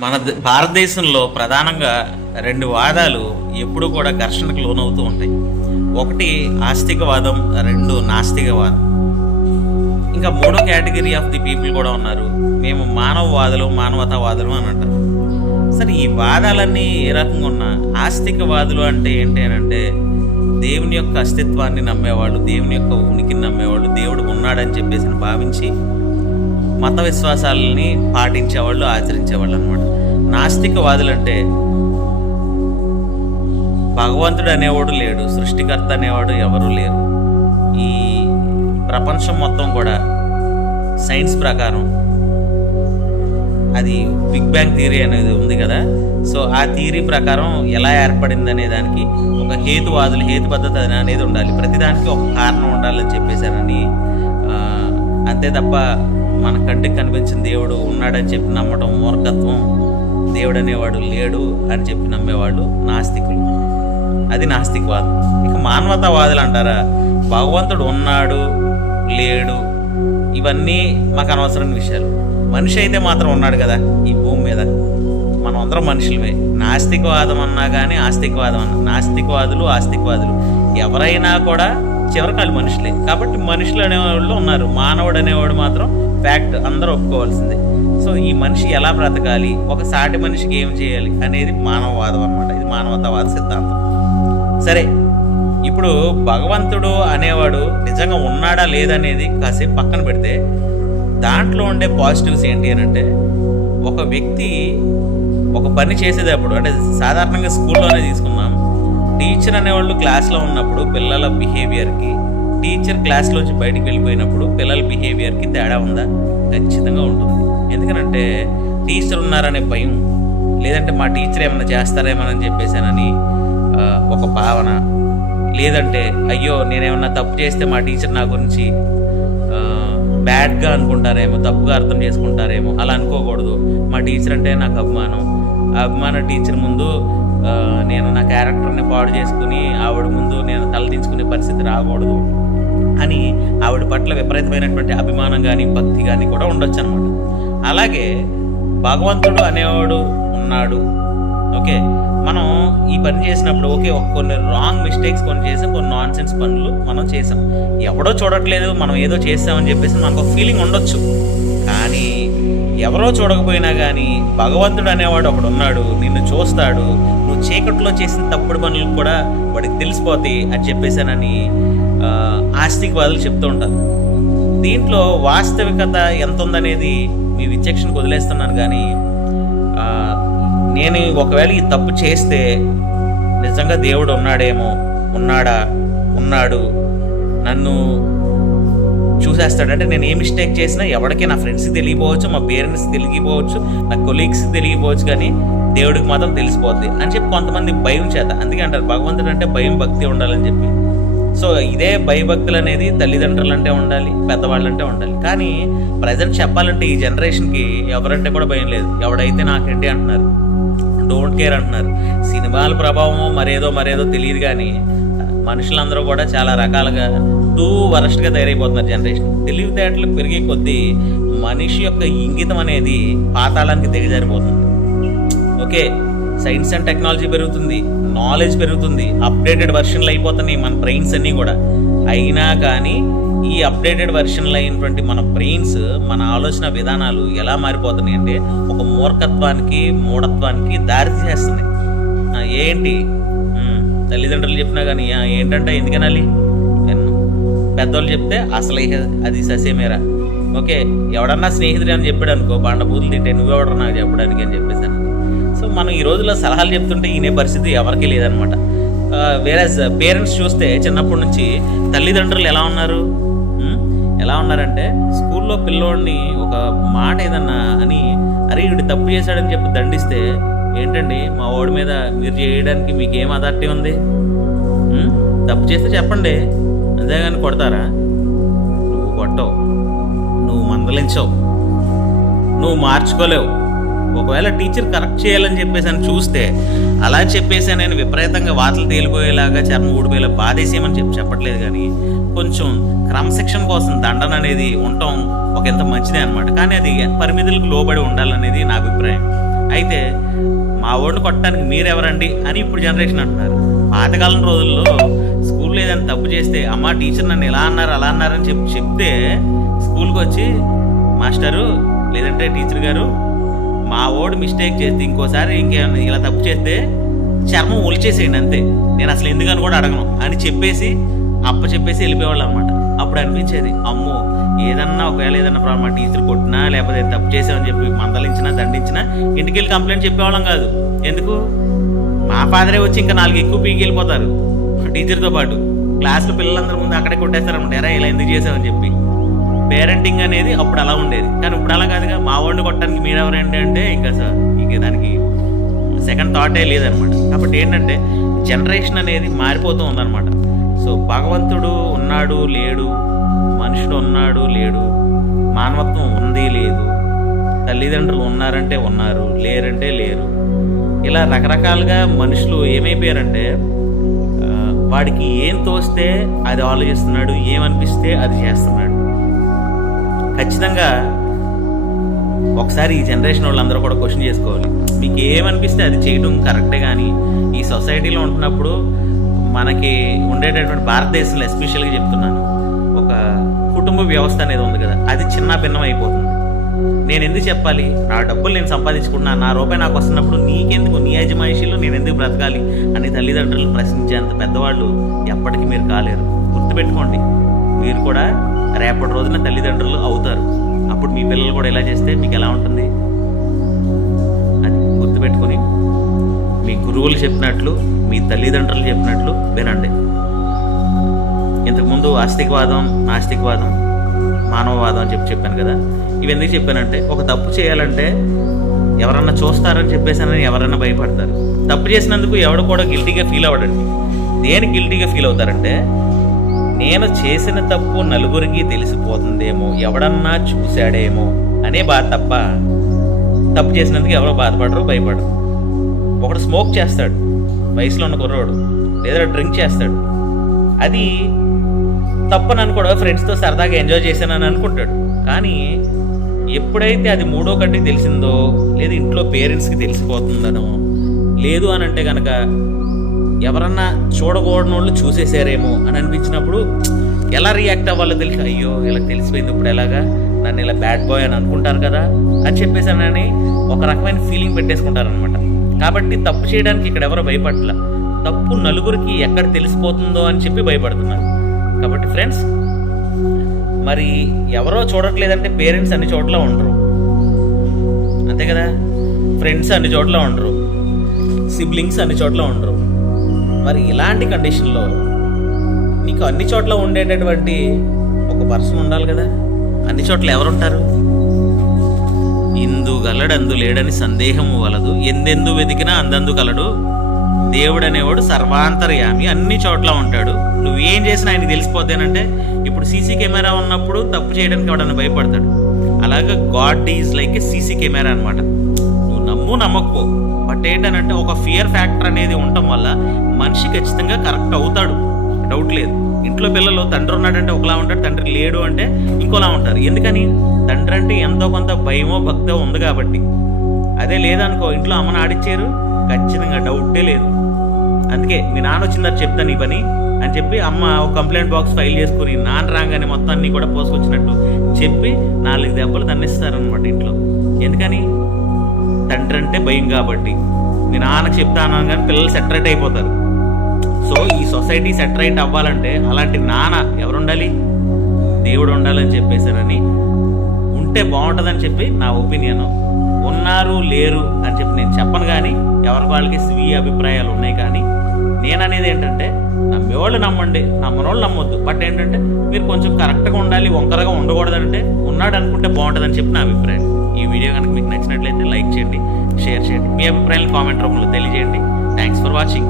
మన ద- భారతదేశంలో ప్రధానంగా రెండు వాదాలు ఎప్పుడూ కూడా ఘర్షణకు లోనవుతూ ఉంటాయి. ఒకటి ఆస్తికవాదం రెండు నాస్తికవాదం. ఇంకా మూడో కేటగిరీ ఆఫ్ ది పీపుల్ కూడా ఉన్నారు. మేము మానవవాదులు మానవతావాదులు అని అంటారు. సరే ఈ వాదాలన్నీ ఏ రకంగా ఉన్నా ఆస్తికవాదులు అంటే ఏంటి అని అంటే దేవుని యొక్క అస్తిత్వాన్ని నమ్మేవాళ్ళు దేవుని యొక్క ఉనికిని నమ్మేవాళ్ళు దేవుడు ఉన్నాడని చెప్పేసి భావించి మత విశ్వాసాలని పాటించేవాళ్ళు ఆచరించేవాళ్ళు అనమాట నాస్తికవాదులు అంటే భగవంతుడు అనేవాడు లేడు సృష్టికర్త అనేవాడు ఎవరూ లేరు. ఈ ప్రపంచం మొత్తం కూడా సైన్స్ ప్రకారం అది బిగ్ బ్యాంగ్ థియరీ అనేది ఉంది కదా. సో ఆ థియరీ ప్రకారం ఎలా ఏర్పడింది అనే దానికి ఒక హేతువాదులు హేతు పద్ధతి అనేది ఉండాలి. ప్రతిదానికి ఒక కారణం ఉండాలని చెప్పేశానని అంతే తప్ప మన కంటికి కనిపించిన దేవుడు ఉన్నాడని చెప్పి నమ్మడం మూర్ఖత్వం. దేవుడు అనేవాడు లేడు అని చెప్పి నమ్మేవాళ్ళు నాస్తికులు. అది నాస్తికవాదం. ఇక మానవతావాదులు అంటారా? భగవంతుడు ఉన్నాడు లేడు ఇవన్నీ మాకు అనవసరమైన విషయాలు. మనిషి అయితే మాత్రం ఉన్నాడు కదా ఈ భూమి మీద. మనం అందరం మనుషులమే. నాస్తికవాదం అన్నా కానీ ఆస్తికవాదం అన్నా. నాస్తికవాదులు ఆస్తికవాదులు. ఎవరైనా కూడా చివరికి మనుషులే. కాబట్టి మనుషులు అనేవాళ్ళు ఉన్నారు. మానవుడు అనేవాడు మాత్రం ఫ్యాక్ట్. అందరూ ఒప్పుకోవాల్సిందే. సో ఈ మనిషి ఎలా బ్రతకాలి? ఒక సాటి మనిషికి ఏం చేయాలి? అనేది మానవవాదం అనమాట ఇది మానవతావాద సిద్ధాంతం. సరే ఇప్పుడు భగవంతుడు అనేవాడు నిజంగా ఉన్నాడా లేదనేది కాసేపు పక్కన పెడితే దాంట్లో ఉండే పాజిటివ్స్ ఏంటి అని అంటే ఒక వ్యక్తి ఒక పని చేసేటప్పుడు అంటే సాధారణంగా స్కూల్లోనే తీసుకున్నాం టీచర్ అనేవాళ్ళు క్లాస్లో ఉన్నప్పుడు పిల్లల బిహేవియర్కి టీచర్ క్లాస్లోంచి బయటికి వెళ్ళిపోయినప్పుడు పిల్లల బిహేవియర్కి తేడా ఉందా? ఖచ్చితంగా ఉంటుంది. ఎందుకనంటే టీచర్ ఉన్నారనే భయం లేదంటే మా టీచర్ ఏమైనా చేస్తారేమోనని చెప్పేసానని ఒక భావన. లేదంటే అయ్యో నేనేమన్నా తప్పు చేస్తే మా టీచర్ నా గురించి బ్యాడ్గా అనుకుంటారేమో తప్పుగా అర్థం చేసుకుంటారేమో అలా అనుకోకూడదు. మా టీచర్ అంటే నాకు అభిమానం. ఆ అభిమాన టీచర్ ముందు నేను నా క్యారెక్టర్ని పాడు చేసుకుని ఆవిడ ముందు నేను తలదించుకునే పరిస్థితి రాకూడదు. అని ఆవిడ పట్ల విపరీతమైనటువంటి అభిమానం కానీ భక్తి కానీ కూడా ఉండొచ్చు అనమాట అలాగే భగవంతుడు అనేవాడు ఉన్నాడు. ఓకే మనం ఈ పని చేసినప్పుడు ఓకే కొన్ని రాంగ్ మిస్టేక్స్ కొన్ని చేసాం కొన్ని నాన్ సెన్స్ పనులు మనం చేసాం. ఎవడో చూడట్లేదు మనం ఏదో చేస్తామని చెప్పేసి మనకు ఒక ఫీలింగ్ ఉండొచ్చు. కానీ ఎవరో చూడకపోయినా కానీ భగవంతుడు అనేవాడు ఒకడు ఉన్నాడు నిన్ను చూస్తాడు నువ్వు చీకట్లో చేసిన తప్పుడు పనులు కూడా వాడికి తెలిసిపోతాయి అని చెప్పేసానని ఆస్తికవాదులు చెప్తూ ఉంటారు. దీంట్లో వాస్తవికత ఎంత ఉందనేది మీ విచక్షణకు వదిలేస్తున్నాను కానీ నేను ఒకవేళ ఈ తప్పు చేస్తే నిజంగా దేవుడు ఉన్నాడేమో ఉన్నాడా ఉన్నాడు నన్ను చూసేస్తాడంటే నేను ఏ మిస్టేక్ చేసినా ఎవరికి నా ఫ్రెండ్స్కి తెలియపోవచ్చు మా పేరెంట్స్కి తెలియపోవచ్చు నా కొలీగ్స్కి తెలియపోవచ్చు కానీ దేవుడికి మాత్రం తెలిసిపోద్ది అని చెప్పి కొంతమంది భయం చేత. అందుకే అంటారు భగవంతుడు అంటే భయం భక్తి ఉండాలని చెప్పి. సో ఇదే భయభక్తులు అనేది తల్లిదండ్రులు అంటే ఉండాలి పెద్దవాళ్ళు అంటే ఉండాలి. కానీ ప్రజెంట్ చెప్పాలంటే ఈ జనరేషన్కి ఎవరంటే కూడా భయం లేదు. ఎవడైతే నాకేంటి అంటున్నారు డోంట్ కేర్ అంటున్నారు సినిమాల ప్రభావం మరేదో మరేదో తెలియదు కానీ మనుషులందరూ కూడా చాలా రకాలుగా టూ వరస్ట్గా తయారైపోతున్నారు జనరేషన్. తెలివితేటలు పెరిగే కొద్దీ మనిషి యొక్క ఇంగితం అనేది పాతాళానికి దిగజారిపోతుంది. ఓకే. సైన్స్ అండ్ టెక్నాలజీ పెరుగుతుంది నాలెడ్జ్ పెరుగుతుంది అప్డేటెడ్ వర్షన్లు అయిపోతున్నాయి మన బ్రెయిన్స్ అన్నీ కూడా. అయినా కానీ ఈ అప్డేటెడ్ వెర్షన్లు అయినటువంటి మన బ్రెయిన్స్ మన ఆలోచన విధానాలు ఎలా మారిపోతున్నాయి అంటే ఒక మూర్ఖత్వానికి మూఢత్వానికి దారి తీసేస్తున్నాయి. ఏంటి? తల్లిదండ్రులు చెప్పినా కానీ ఏంటంటే ఎందుకనాలి? పెద్దోళ్ళు చెప్తే అసలు అది ససేమేరా. ఓకే ఎవడన్నా స్నేహితుడు అని చెప్పాడు అనుకో బండ బూతులు తింటే నువ్వెవడరా నాకు చెప్పడానికి అని చెప్పేసాను సో మనం ఈ రోజుల్లో సలహాలు చెప్తుంటే ఈయన పరిస్థితి ఎవరికీ లేదనమాట. వేరే పేరెంట్స్ చూస్తే చిన్నప్పటి నుంచి తల్లిదండ్రులు ఎలా ఉన్నారు? ఎలా ఉన్నారంటే స్కూల్లో పిల్లోడిని ఒక మాట ఏదన్నా అని అరే వీడు తప్పు చేశాడని చెప్పి దండిస్తే ఏంటండి? మా వాడి మీద మీరు చేయడానికి మీకు ఏం అథారిటీ ఉంది? తప్పు చేస్తే చెప్పండి. అంతేగాని కొడతారా? నువ్వు కొట్టవు. నువ్వు మందలించవు. నువ్వు మార్చుకోలేవు. ఒకవేళ టీచర్ కరెక్ట్ చేయాలని చెప్పేసి అని చూస్తే అలా చెప్పేసి నేను విపరీతంగా వాతలు తేలిపోయేలాగా చర్మం ఊడిపోయేలా బాధేసేయమని చెప్పి చెప్పట్లేదు కానీ కొంచెం క్రమశిక్షణ కోసం దండన అనేది ఉండటం ఒక ఎంత మంచిదే అనమాట కానీ అది పరిమితులకు లోబడి ఉండాలనేది నా అభిప్రాయం. అయితే మా ఓడిని కొట్టడానికి మీరెవరండి అని ఇప్పుడు జనరేషన్ అంటున్నారు. పాతకాలం రోజుల్లో స్కూల్లో ఏదైనా తప్పు చేస్తే అమ్మ టీచర్ నన్ను ఎలా అన్నారు అలా అన్నారని చెప్పి చెప్తే స్కూల్కి వచ్చి మాస్టరు లేదంటే టీచర్ గారు మా ఓడు మిస్టేక్ చేస్తే ఇంకోసారి ఇంకేమైనా ఇలా తప్పు చేస్తే చర్మం ఒలిచేసేయండి అంతే. నేను అసలు ఎందుకని కూడా అడగను. అని చెప్పేసి అప్ప చెప్పేసి వెళ్ళిపోయేవాళ్ళు అనమాట అప్పుడు అనిపించేది అమ్మో ఏదన్నా ఒకవేళ ఏదన్నా ప్రాబ్లం మా టీచర్ కొట్టినా లేకపోతే తప్పు చేసామని చెప్పి మందలించినా దండించినా ఇంటికి వెళ్ళి కంప్లైంట్ చెప్పేవాళ్ళం కాదు. ఎందుకు? మా ఫాదరే వచ్చి ఇంకా నాలుగు ఎక్కువ పీకి వెళ్ళిపోతారు. టీచర్తో పాటు. క్లాస్లో పిల్లలందరి ముందు అక్కడే కొట్టేస్తారనమాట ఎరా ఇలా ఎందుకు చేసామని చెప్పి. పేరెంటింగ్ అనేది అప్పుడు అలా ఉండేది. కానీ ఇప్పుడు అలా కాదుగా మా వాడిని కొట్టడానికి మీరు అంటే ఇంకా సార్ ఇంక దానికి సెకండ్ థాటే లేదనమాట. కాబట్టి ఏంటంటే జనరేషన్ అనేది మారిపోతూ ఉందన్నమాట సో భగవంతుడు ఉన్నాడు లేడు మనుషుడు ఉన్నాడు లేడు మానవత్వం ఉంది లేదు తల్లిదండ్రులు ఉన్నారంటే ఉన్నారు లేరంటే లేరు. ఇలా రకరకాలుగా మనుషులు ఏమైపోయారంటే వాడికి ఏం తోస్తే అది ఆలోచిస్తున్నాడు ఏమనిపిస్తే అది చేస్తున్నాడు. ఖచ్చితంగా ఒకసారి ఈ జనరేషన్ వాళ్ళందరూ కూడా క్వశ్చన్ చేసుకోవాలి. మీకు ఏమనిపిస్తే అది చేయడం కరెక్టే కానీ ఈ సొసైటీలో ఉంటున్నప్పుడు మనకి ఉండేటటువంటి భారతదేశంలో ఎస్పెషల్గా చెప్తున్నాను ఒక కుటుంబ వ్యవస్థ అనేది ఉంది కదా అది చిన్న భిన్నం అయిపోతుంది. నేను ఎందుకు చెప్పాలి? నా డబ్బులు నేను సంపాదించుకున్నా నా రూపాయి నాకు వస్తున్నప్పుడు నీకెందుకు? నీ యజమాయిషీలో నేను ఎందుకు బ్రతకాలి? అని తల్లిదండ్రులను ప్రశ్నించేంత పెద్దవాళ్ళు ఎప్పటికీ మీరు కాలేరు. గుర్తుపెట్టుకోండి మీరు కూడా రేపటి రోజున తల్లిదండ్రులు అవుతారు. అప్పుడు మీ పిల్లలు కూడా ఇలా చేస్తే మీకు ఎలా ఉంటుంది? అది గుర్తుపెట్టుకొని మీ గురువులు చెప్పినట్లు మీ తల్లిదండ్రులు చెప్పినట్లు వినండి. ఇంతకుముందు ఆస్తికవాదం నాస్తికవాదం మానవవాదం అని చెప్పి చెప్పాను కదా. ఇవి ఎందుకు చెప్పానంటే ఒక తప్పు చేయాలంటే ఎవరన్నా చూస్తారని చెప్పేసానని ఎవరన్నా భయపడతారు. తప్పు చేసినందుకు ఎవడు కూడా గిల్టీగా ఫీల్ అవ్వడండి. దేని గిల్టీగా ఫీల్ అవుతారంటే నేను చేసిన తప్పు నలుగురికి తెలిసిపోతుందేమో ఎవడన్నా చూశాడేమో అనే బాధ తప్ప తప్పు చేసినందుకు ఎవరో బాధపడరు భయపడరు. ఒకడు స్మోక్ చేస్తాడు వయసులో ఉన్న కుర్రోడు లేదా డ్రింక్ చేస్తాడు. అది తప్పని అనుకోడు ఫ్రెండ్స్తో సరదాగా ఎంజాయ్ చేశానని అనుకుంటాడు. కానీ ఎప్పుడైతే అది మూడో కంటికి తెలిసిందో లేదా ఇంట్లో పేరెంట్స్కి తెలిసిపోతుందనో లేదు అని అంటే కనుక ఎవరన్నా చూడకూడని వాళ్ళు చూసేసారేమో అని అనిపించినప్పుడు ఎలా రియాక్ట్ అవ్వాలో తెలిసి అయ్యో ఇలా తెలిసిపోయింది ఇప్పుడు ఎలాగా? నన్ను ఇలా బ్యాడ్ బాయ్ అని అనుకుంటారు కదా? అని చెప్పేసానని ఒక రకమైన ఫీలింగ్ పెట్టేసుకుంటారనమాట కాబట్టి తప్పు చేయడానికి ఇక్కడ ఎవరో భయపడలే తప్పు నలుగురికి ఎక్కడ తెలిసిపోతుందో అని చెప్పి భయపడుతున్నారు. కాబట్టి ఫ్రెండ్స్ మరి ఎవరో చూడట్లేదంటే పేరెంట్స్ అన్ని చోట్ల ఉండరు. అంతే కదా? ఫ్రెండ్స్ అన్ని చోట్ల ఉండరు. సిబ్లింగ్స్ అన్ని చోట్ల ఉండరు. మరి ఇలాంటి కండిషన్లో నీకు అన్ని చోట్ల ఉండేటటువంటి ఒక పర్సన్ ఉండాలి కదా. అన్ని చోట్ల ఎవరుంటారు? ఇందు గలడందు లేడని సందేహము వలదు. ఎందెందు వెతికినా అందందు కలడు. దేవుడు అనేవాడు సర్వాంతర్యామి అన్ని చోట్ల ఉంటాడు. నువ్వేం చేసినా ఆయనకి తెలిసిపోతేనంటే ఇప్పుడు సీసీ కెమెరా ఉన్నప్పుడు తప్పు చేయడానికి ఎవడన్నా భయపడతాడు? అలాగే God is like a CC camera అనమాట నువ్వు నమ్ము నమ్మకపో. బట్ ఏంటనంటే ఒక ఫియర్ ఫ్యాక్టర్ అనేది ఉండటం వల్ల మనిషి ఖచ్చితంగా కరెక్ట్ అవుతాడు. డౌట్ లేదు. ఇంట్లో పిల్లలు తండ్రి ఉన్నాడంటే ఒకలా ఉంటాడు తండ్రి లేడు అంటే ఇంకోలా ఉంటారు. ఎందుకని? తండ్రి అంటే ఎంతో కొంత భయమో భక్తో ఉంది కాబట్టి. అదే లేదనుకో ఇంట్లో అమ్మను ఆడిచ్చారు ఖచ్చితంగా డౌటే లేదు. అందుకే మీ నాన్న వచ్చిందని చెప్తాను ఈ పని అని చెప్పి అమ్మ ఒక కంప్లైంట్ బాక్స్ ఫైల్ చేసుకుని నాన్న రాగానే మొత్తం అన్ని కూడా పోసుకొచ్చినట్టు చెప్పి నాలుగు దెబ్బలు తన్నిస్తారనమాట ఇంట్లో. ఎందుకని? తండ్రి అంటే భయం కాబట్టి. మీ నాన్నకి చెప్తాను కానీ పిల్లలు సెటరేట్ అయిపోతారు. సో ఈ సొసైటీ సెటరేట్ అవ్వాలంటే అలాంటి నాన్న ఎవరు ఉండాలి దేవుడు ఉండాలని చెప్పేశారని. ఉంటే బాగుంటుందని చెప్పి నా ఒపీనియన్. ఉన్నారు లేరు అని చెప్పి నేను చెప్పను కానీ ఎవరి వాళ్ళకి స్వీయ అభిప్రాయాలు ఉన్నాయి కానీ నేను అనేది ఏంటంటే నమ్మేవాళ్ళు నమ్మండి నమ్మనోళ్ళు నమ్మొద్దు. బట్ ఏంటంటే మీరు కొంచెం కరెక్ట్గా ఉండాలి వంకరగా ఉండకూడదంటే ఉన్నాడు అనుకుంటే బాగుంటుందని చెప్పి నా అభిప్రాయం. వీడియో కనుక మీకు నచ్చినట్లయితే లైక్ చేయండి షేర్ చేయండి. మీ అభిప్రాయాలు కామెంట్ రూపంలో తెలియజేయండి. Thanks for watching